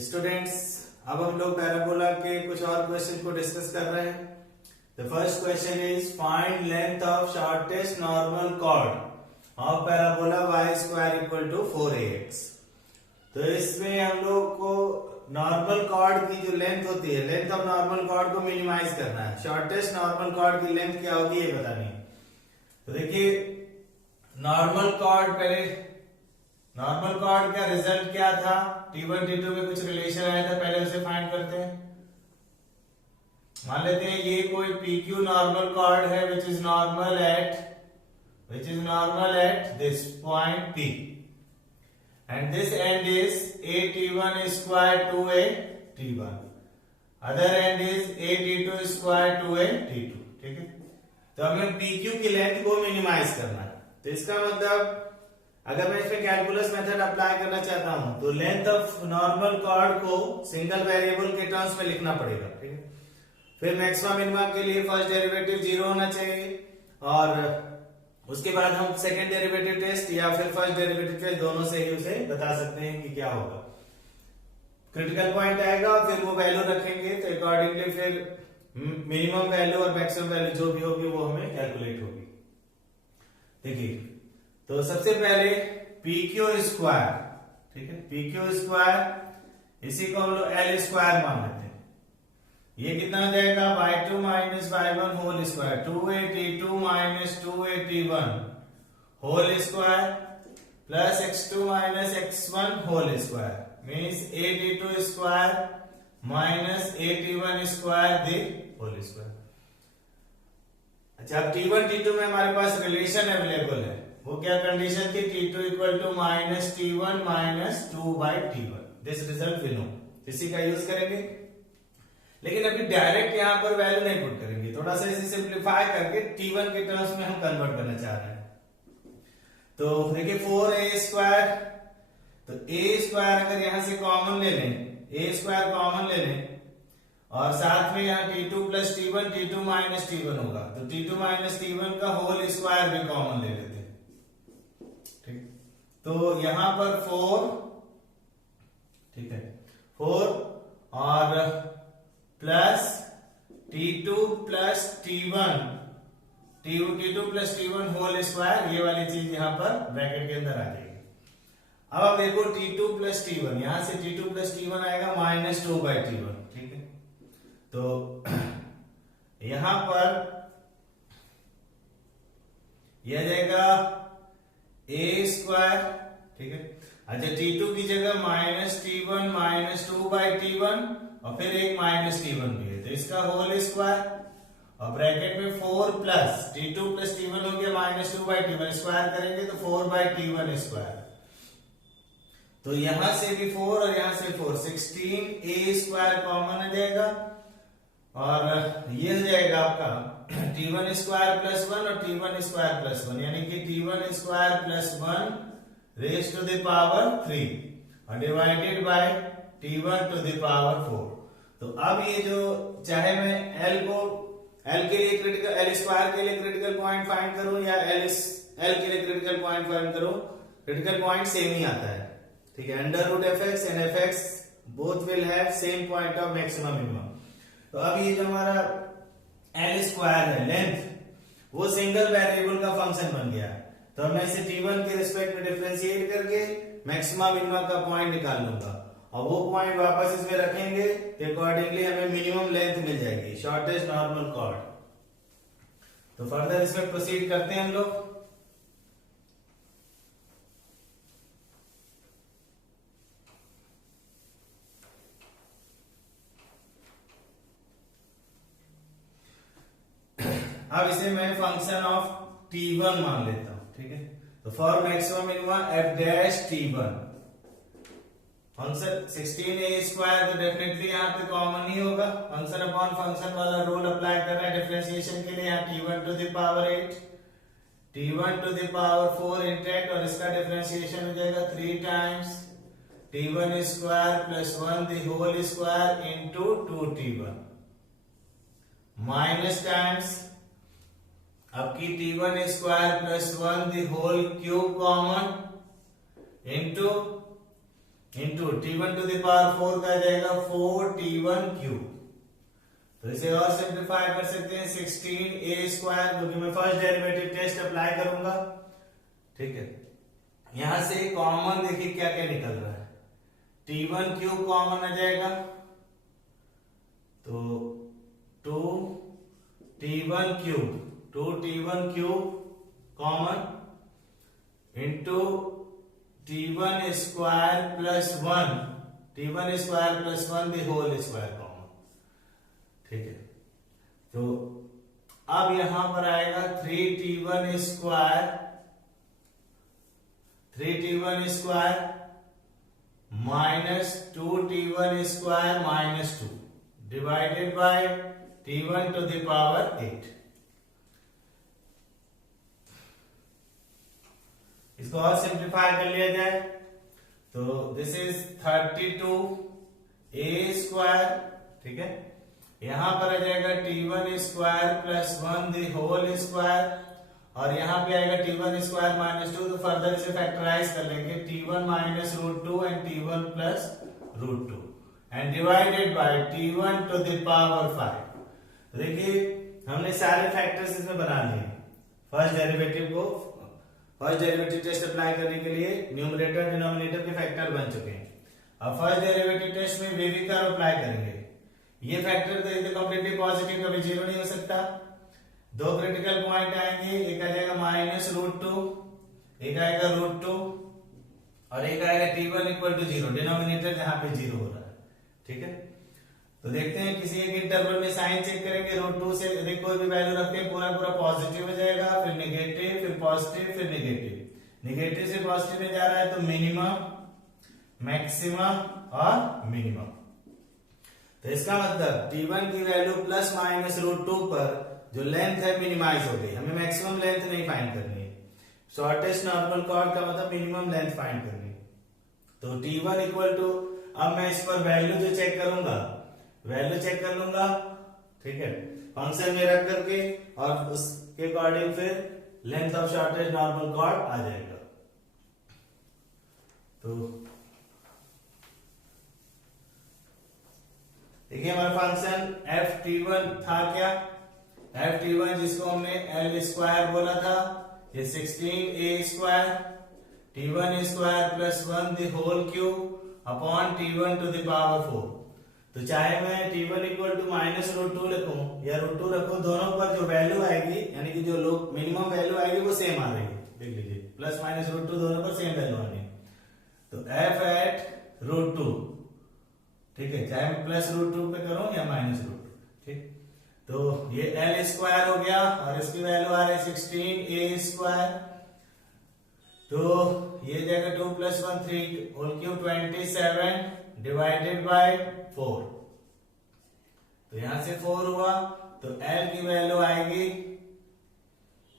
Students, अब हम लोग पैराबोला के कुछ और क्वेश्चन को डिस्कस कर रहे हैं। The first question is find length of shortest normal chord of parabola y square equal to 4ax। तो इसमें हम लोग को नॉर्मल कॉर्ड की जो लेंथ होती है, लेंथ ऑफ नॉर्मल कॉर्ड को मिनिमाइज करना है। शॉर्टेस्ट नॉर्मल कॉर्ड की लेंथ क्या होगी ये बतानी है। तो देखिए नॉर्मल कॉर्ड, पहले नॉर्मल कॉर्ड का रिजल्ट क्या था, T1 T2 में कुछ रिलेशन आया था, पहले उसे फाइंड करते हैं। मान लेते हैं ये कोई PQ नॉर्मल कॉर्ड है which is normal at this point P and this end is AT1 square 2AT1, other end is AT2 square 2AT2। ठीक है, तो हमें PQ की लेंथ को मिनिमाइज करना है। तो इसका मतलब अगर मैं इसमें कैलकुलस मेथड अप्लाई करना चाहता हूं तो लेंथ ऑफ नॉर्मल कॉर्ड को सिंगल वेरिएबल के टर्म्स में लिखना पड़ेगा। ठीक है, फिर मैक्सिमा मिनिमा के लिए फर्स्ट डेरिवेटिव 0 होना चाहिए और उसके बाद हम सेकंड डेरिवेटिव टेस्ट या फिर फर्स्ट डेरिवेटिव टेस्ट दोनों से ही उसे बता सकते हैं कि क्या होगा। क्रिटिकल पॉइंट आएगा और फिर वो वैल्यू रखेंगे, तो अकॉर्डिंगली फिर मिनिमम वैल्यू और मैक्सिमम वैल्यू जो भी होगी वो हमें कैलकुलेट होगी। देखिए, तो सबसे पहले PQ स्क्वायर, ठीक है, PQ स्क्वायर इसी को हम लोग L स्क्वायर मान लेते हैं। ये कितना हो जाएगा, y2 minus y1 whole square 2AT2 minus 2AT1 whole square plus x2 minus x1 whole square means AT2 square minus AT1 square the whole square. अच्छा, अब T1 T2 में हमारे पास रिलेशन अवेलेबल है, वो क्या कंडीशन थी, T2 equal to minus T1 minus 2/T1। This result we know, इसी का यूज करेंगे। लेकिन अभी डायरेक्ट यहां पर वैल्यू नहीं पुट करेंगे, थोड़ा सा इसे सिंप्लीफाई करके T1 के टर्म्स में हम कन्वर्ट करना चाह रहे हैं। तो देखिए 4a स्क्वायर, तो a स्क्वायर अगर यहां से कॉमन ले लें, a स्क्वायर कॉमन ले लें और साथ में यहाँ T2 plus T1 T2 minus T1 होगा, तो T2 माइनस T1 का होल स्क्वायर भी कॉमन ले लेते हैं। ठीक, तो यहां पर 4, ठीक है, 4 और plus T2 plus T1 T2 plus T1 whole square, ये वाली चीज यहां पर ब्रैकेट के अंदर आ जाएगी। अब आप देखो T2 प्लस T1, यहां से T2 प्लस T1 आएगा माइनस 2/T1। ठीक है, तो यहां पर यह जाएगा a स्क्वायर। ठीक है, अच्छा T2 की जगह माइनस T1 माइनस 2/T1 और फिर एक माइनस T1 भी है, तो इसका होल स्क्वायर और ब्रैकेट में 4 प्लस T2 प्लस T1 हो गया माइनस 2/T1, स्क्वायर करेंगे तो 4/T1 स्क्वायर। तो यहां से भी 4 और यहां से 4, 16a स्क्वायर कॉमन आ जाएगा और ये हो जाएगा आपका T1 स्क्वायर प्लस 1 और T1 स्क्वायर प्लस 1, यानी कि T1 square plus 1 raise to the power 3 और divided by T1 to the power 4। तो अब ये जो चाहे मैं L के लिए क्रिटिकल, L स्क्वायर के लिए क्रिटिकल पॉइंट फाइंड करूं या L के लिए क्रिटिकल पॉइंट फाइंड करूं, क्रिटिकल पॉइंट सेम ही आता है। ठीक है, under root fx and fx both will have same point of maximum minimum. तो अब ये जो हमारा L स्क्वायर है लेंथ, वो सिंगल वेरिएबल का फंक्शन बन गया। तो मैं इसे T1 के रिस्पेक्ट में डिफरेंशिएट करके मैक्सिमम मिनिमम का पॉइंट निकाल लूंगा और वो पॉइंट वापस इसमें रखेंगे तो अकॉर्डिंगली हमें मिनिमम लेंथ मिल जाएगी, शॉर्टेस्ट नॉर्मल कॉर्ड। तो फर्दर इसमें प्रोसीड करते हैं हम लोग। अब इसे मैं फंक्शन ऑफ T1 मान लेता हूं। ठीक है, तो for maximum minima f dash T1 function 16a square, तो डेफिनेटली यहाँ पे कॉमन ही होगा, फंक्शन अपॉन फंक्शन वाला रूल अप्लाई कर रहे हैं डिफरेंशिएशन के लिए। यहाँ T1 to the power 8 T1 to the power 4 intact और इसका डिफरेंशिएशन हो जाएगा 3 times T1 square plus 1 the whole square into 2T1 minus times आपकी T1 square plus 1 the whole cube common into into t1 to the power 4 का जाएगा 4t1 cube. तो इसे और सिंप्लीफाई कर सकते हैं 16a स्क्वायर, क्योंकि मैं फर्स्ट डेरिवेटिव टेस्ट अप्लाई करूंगा। ठीक है, यहां से कॉमन देखिए क्या क्या निकल रहा है, t1 क्यूब कॉमन आ जाएगा तो 2t1 cube common into t1 square plus 1 the whole square common. ठीक है, तो अब यहां पर आएगा 3t1 square minus 2t1 square minus 2 divided by t1 to the power 8। इसको और सिंप्लीफाई कर लिया जाए तो दिस इज 32a स्क्वायर। ठीक है, यहां पर आ जाएगा t1 square plus 1 the whole square, और यहां पे आएगा t1 स्क्वायर माइनस 2, तो फर्दर इसे फैक्टराइज कर लेंगे t1 minus root 2 and t1 plus root 2 and divided by t1 to the power 5। देखिए हमने सारे फैक्टर्स इसमें बना लिए। फर्स्ट डेरिवेटिव टेस्ट अप्लाई करने के लिए न्यूमरेटर डिनोमिनेटर के फैक्टर बन चुके हैं। अब फर्स्ट डेरिवेटिव टेस्ट में वेवी कर्व अप्लाई करेंगे। ये फैक्टर तो कंप्लीटली पॉजिटिव, कभी जीरो नहीं हो सकता। दो क्रिटिकल पॉइंट आएंगे, एक आ जाएगा माइनस रूट 2, एक आएगा रूट 2 और एक आएगा t1 इक्वल टू 0, डिनोमिनेटर जहां पे 0 हो रहा है। ठीक है, तो देखते हैं किसी एक इंटरवल में साइन चेक करेंगे। रूट 2 से यदि कोई भी वैल्यू रखते हैं पूरा पॉजिटिव हो जाएगा, फिर नेगेटिव, फिर पॉजिटिव, फिर नेगेटिव। नेगेटिव से पॉजिटिव में जा रहा है तो मिनिमम, मैक्सिमम और मिनिमम। तो इसका मतलब t1 की वैल्यू प्लस माइनस रूट 2 पर जो लेंथ है मिनिमाइज हो गई। हमें मैक्सिमम लेंथ नहीं फाइंड करनी है, शॉर्टेस्ट नॉर्मल कॉर्ड का मतलब मिनिमम लेंथ फाइंड करनी है। तो t1 इक्वल टू, अब मैं इस पर वैल्यू जो चेक करूंगा, वैल्यू चेक कर लूंगा। ठीक है, फंक्शन में रख करके और उसके अकॉर्डिंग फिर length of shortest normal chord आ जाएगा। तो देखिए हमारा फंक्शन ft1 था क्या, ft1 जिसको हमने l स्क्वायर बोला था, ये 16a square t1 square plus 1 the whole cube upon t1 to the power 4। तो चाहे मैं t1 equal to minus root 2 रखूं या रूट 2 रखूं, दोनों पर जो वैल्यू आएगी यानी कि जो लोग मिनिमम वैल्यू आएगी वो सेम आ रही है। देख लीजिए प्लस माइनस रूट 2 दोनों पर सेम वैल्यू आनी है। तो f एट रूट 2, ठीक है, चाहे मैं प्लस रूट 2 पे करूं या माइनस रूट 2। ठीक, तो ये l स्क्वायर हो गया और इसकी वैल्यू आ रही है 16a स्क्वायर। तो ये जाएगा 2 plus 1 3 whole cube 27 divided by 4। तो यहां से 4 हुआ तो l की वैल्यू आएगी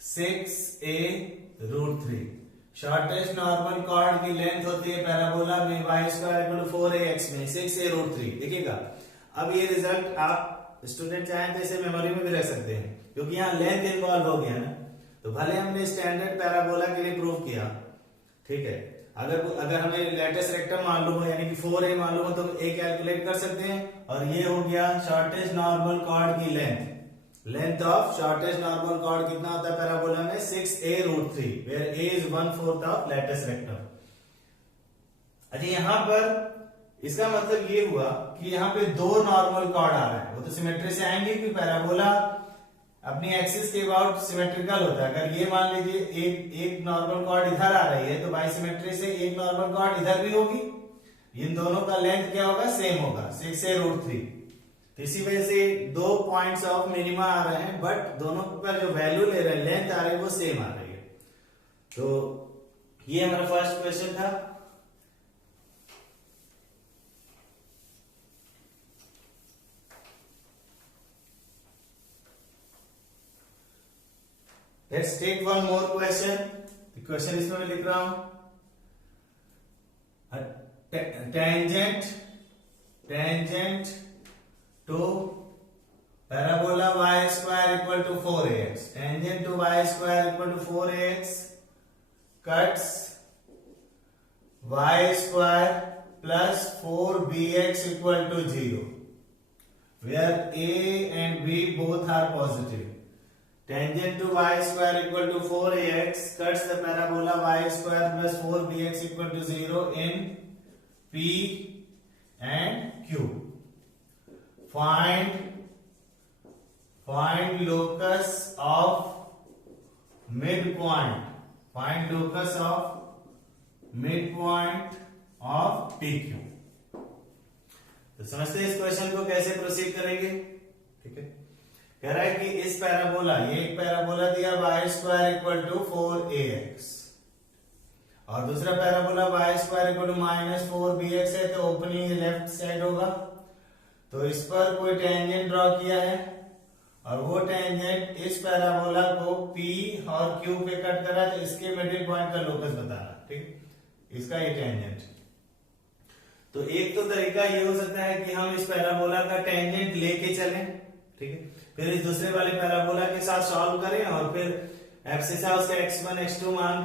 6a root 3। Shortest normal chord की लेंथ होती है पैराबोला में y square equal to 4ax में 6a रूट 3। देखिएगा अब ये रिजल्ट आप स्टूडेंट चाहें तो इसे मेमोरी में भी रख सकते हैं, क्योंकि यहाँ लेंथ इन्वॉल्व हो गया ना। तो भले हमने स्टैंडर्ड पैराबोला के लिए प्रूव किया, ठीक है, अगर हमें लेटेस्ट रेक्टम मालूम हो यानी कि 4a मालूम हो तो हम a कैलकुलेट कर सकते हैं। और ये हो गया शॉर्टेस्ट नॉर्मल कॉर्ड की length of shortest normal chord कितना होता है पैराबोला में 6a root 3, where a is 1/4 of latus rectum. अच्छा, यहां पर इसका मतलब ये हुआ कि यहाँ पे दो नॉर्मल कॉर्ड आ रहे हैं, वो तो सिमेट्री से आएंगे कि पैराबोला अपनी एक्सिस के अबाउट सिमेट्रिकल होता है। अगर ये मान लीजिए एक नॉर्मल कॉर्ड इधर आ रही है तो बाई सिमेट्री से एक नॉर्मल कॉर्ड इधर भी होगी, इन दोनों का लेंथ क्या होगा, सेम होगा 6a रूट 3। तो इसी वजह से दो पॉइंट्स ऑफ मिनिमा आ रहे हैं, बट दोनों पर जो वैल्यू ले रहे हैं, लेंथ आ रही है, वो सेम आ रही है। तो ये हमारा फर्स्ट क्वेश्चन था। Let's take one more question. The question इसमें मैं लिख रहा हूं, tangent to parabola y square equal to 4ax. Tangent to y square equal to 4ax cuts y square plus 4bx equal to 0, where a and b both are positive. Tangent to y square equal to 4ax cuts the parabola y square plus 4bx equal to 0 in P and Q. Find locus of midpoint. Find locus of midpoint of PQ. तो समझते हैं इस question को कैसे proceed करेंगे। ठीक है, कह रहा है कि इस पैराबोला, ये एक पैराबोला दिया y square equal to 4ax और दूसरा parabola y square equal to -4bx है, तो ओपनिंग लेफ्ट साइड होगा। तो इस पर कोई टेंजेंट ड्रॉ किया है और वो टेंजेंट इस पैराबोला को P और Q पे कट करा, तो इसके मिडिल पॉइंट का लोकस बताना। ठीक, इसका ये टेंजेंट। तो एक तो तरीका ये हो सकता है कि हम इस पैराबोला का टेंजेंट लेके चलें, ठीक है, फिर इस दूसरे वाले पैराबोला के साथ सॉल्व करें और फिर एब्सिसा उसका x1 x2 मान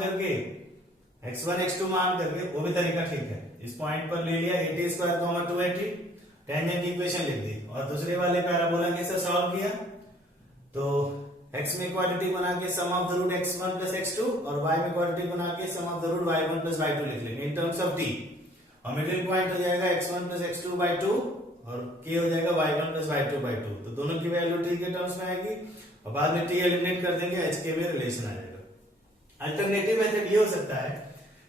करके वो भी तरीका ठीक है। इस पॉइंट पर ले लिया 80 स्क्वायर 280, टेंजेंट इक्वेशन लिख दी और दूसरे वाले पैराबोला के साथ सॉल्व किया। तो x में इक्वालिटी बना के sum of the root x1 plus x2 और y में इक्वालिटी बना के sum of the root y1 plus y2 लिख लेंगे इन टर्म्स ऑफ t, और मिडिल पॉइंट हो जाएगा x1 प्लस x2 बाई 2 और k हो जाएगा y1 प्लस y2 बाई 2। तो दोनों की वैल्यू t के टर्म्स में आएगी और बाद में t एलिमिनेट कर देंगे, h के में रिलेशन आ जाएगा। अल्टरनेटिव मेथड ये हो सकता है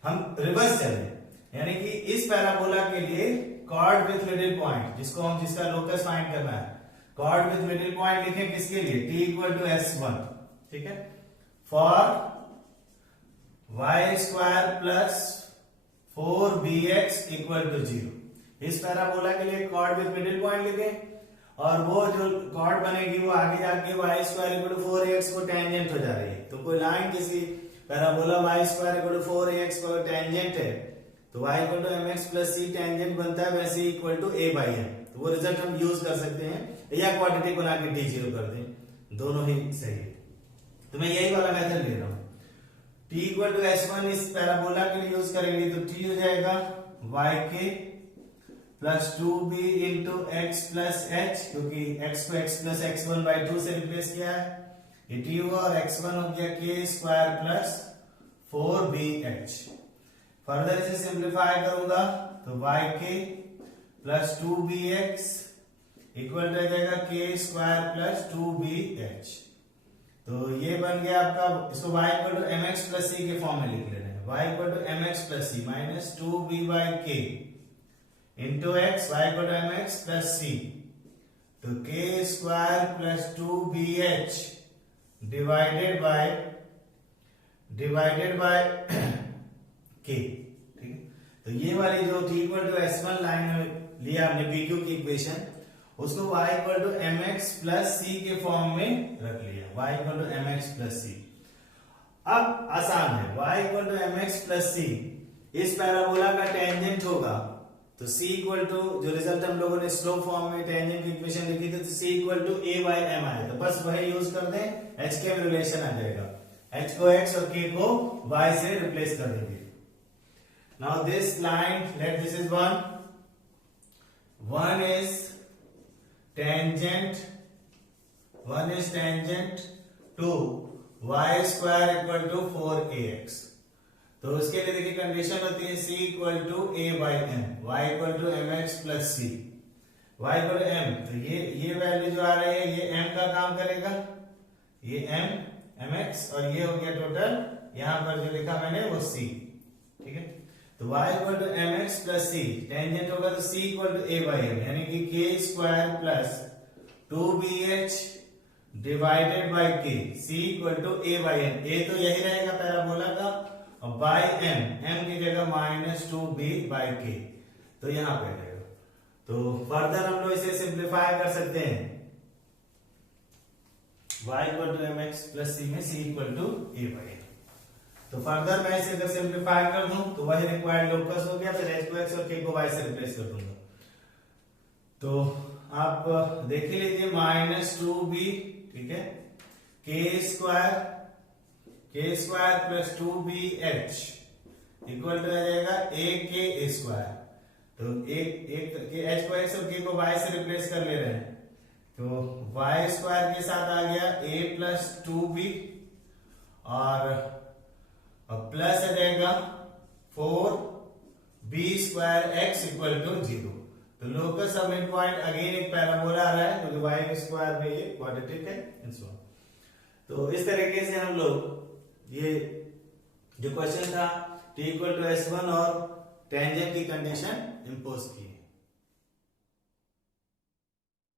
हम रिवर्स चलें, यानी कि इस पैराबोला के लिए कॉर्ड विथ मिडिल पॉइंट, जिसका लोकस फाइंड करना है, कॉर्ड विथ मिडिल पॉइंट लिखें किसके लिए, t इक्वल टू s1। ठीक है, for y square plus 4bx equal to 0। इस पैराबोला के लिए कॉर्ड विथ मिडिल पॉइंट लिखें और वो जो कॉर्ड बनेगी वो आगे जाके y square equal to 4ax को टेंजेंट हो जा रही है। तो कोई लाइन किसी parabola y square equal to 4ax को टेंजेंट है, तो y equal to mx plus c tangent बनता है, वैसे equal to a by m। तो वो रिजल्ट हम यूज कर सकते हैं या क्वाड्रेटिक बना के t0 कर दें, दोनों ही सही है। तो मैं यही वाला मेथड ले रहा हूं। t इक्वल टू s1 इस पैराबोला के लिए यूज करेंगे, तो t हो जाएगा yk plus 2b into x plus h, क्योंकि x को x प्लस x1 बाई 2 से रिप्लेस किया है, ये t हुआ और x1 हो गया k square plus 4bh। Further इसे सिंप्लीफाई करूंगा तो yk plus 2bx equal to जाएगा k स्क्वायर प्लस 2bh। तो ये बन गया आपका, इसको y equal to mx plus c के फॉर्म में लिख लेना है, y equal to mx plus c minus 2b by k into x, y equal to mx plus c, तो k square plus 2bh divided by k। ठीक है, तो ये वाली जो t equal to s1 line लिया हमने pq की इक्वेशन, उसको y equal to mx plus c के फॉर्म में रख लिया, y equal to mx plus c। अब आसान है, y equal to mx plus c इस पैराबोला का टेंजेंट होगा, तो c इक्वल टू जो रिजल्ट हम लोगों ने स्लोप फॉर्म में टेंजेंट की इक्वेशन लिखी थी, तो c equal to a by m आया, तो बस वही यूज कर दें, h के रिलेशन आ जाएगा, h को x और k को y से रिप्लेस कर देंगे। Now this line, let this is one is tangent to y square equal to 4ax। तो उसके लिए देखिए कंडीशन होती है c equal to a by m, y equal to mx plus c, y equal to m। तो ये value जो आ रही है ये m का काम करेगा, ये m mx और ये हो गया टोटल यहां पर जो लिखा मैंने वो c। ठीक है, तो y equal to mx plus c, tangent होगा तो c equal to a by m, यानी कि k square plus 2bh divided by k, c equal to a by m। a तो यही रहेगा पैराबोला का और बाई m की जगह माइनस 2b बाई k, तो यहां पे रहेगा। तो फर्दर हम लोग इसे सिंप्लीफाई कर सकते हैं, y equal to mx plus c में c equal to a by m। तो फर्दर मैं इसे अगर सिंप्लीफाई कर दूं तो वही रिक्वायर्ड लोकस हो गया, फिर h को x और k को y से रिप्लेस कर दूंगा। तो आप देख लीजिए माइनस 2b, ठीक है, k square plus 2bh equal to आ जाएगा a k स्क्वायर तो एक h को x और k को y से रिप्लेस कर ले रहे हैं, तो y स्क्वायर के साथ आ गया a प्लस 2b और प्लस आ जाएगा 4b square x equal to 0। तो locus of mid point again एक पैराबोला आ रहा है क्योंकि y स्क्वायर में ये क्वाड्रेटिक है। तो इस तरीके से हम लोग ये जो क्वेश्चन था t इक्वल टू s1 और टेंजेंट की कंडीशन इंपोज की।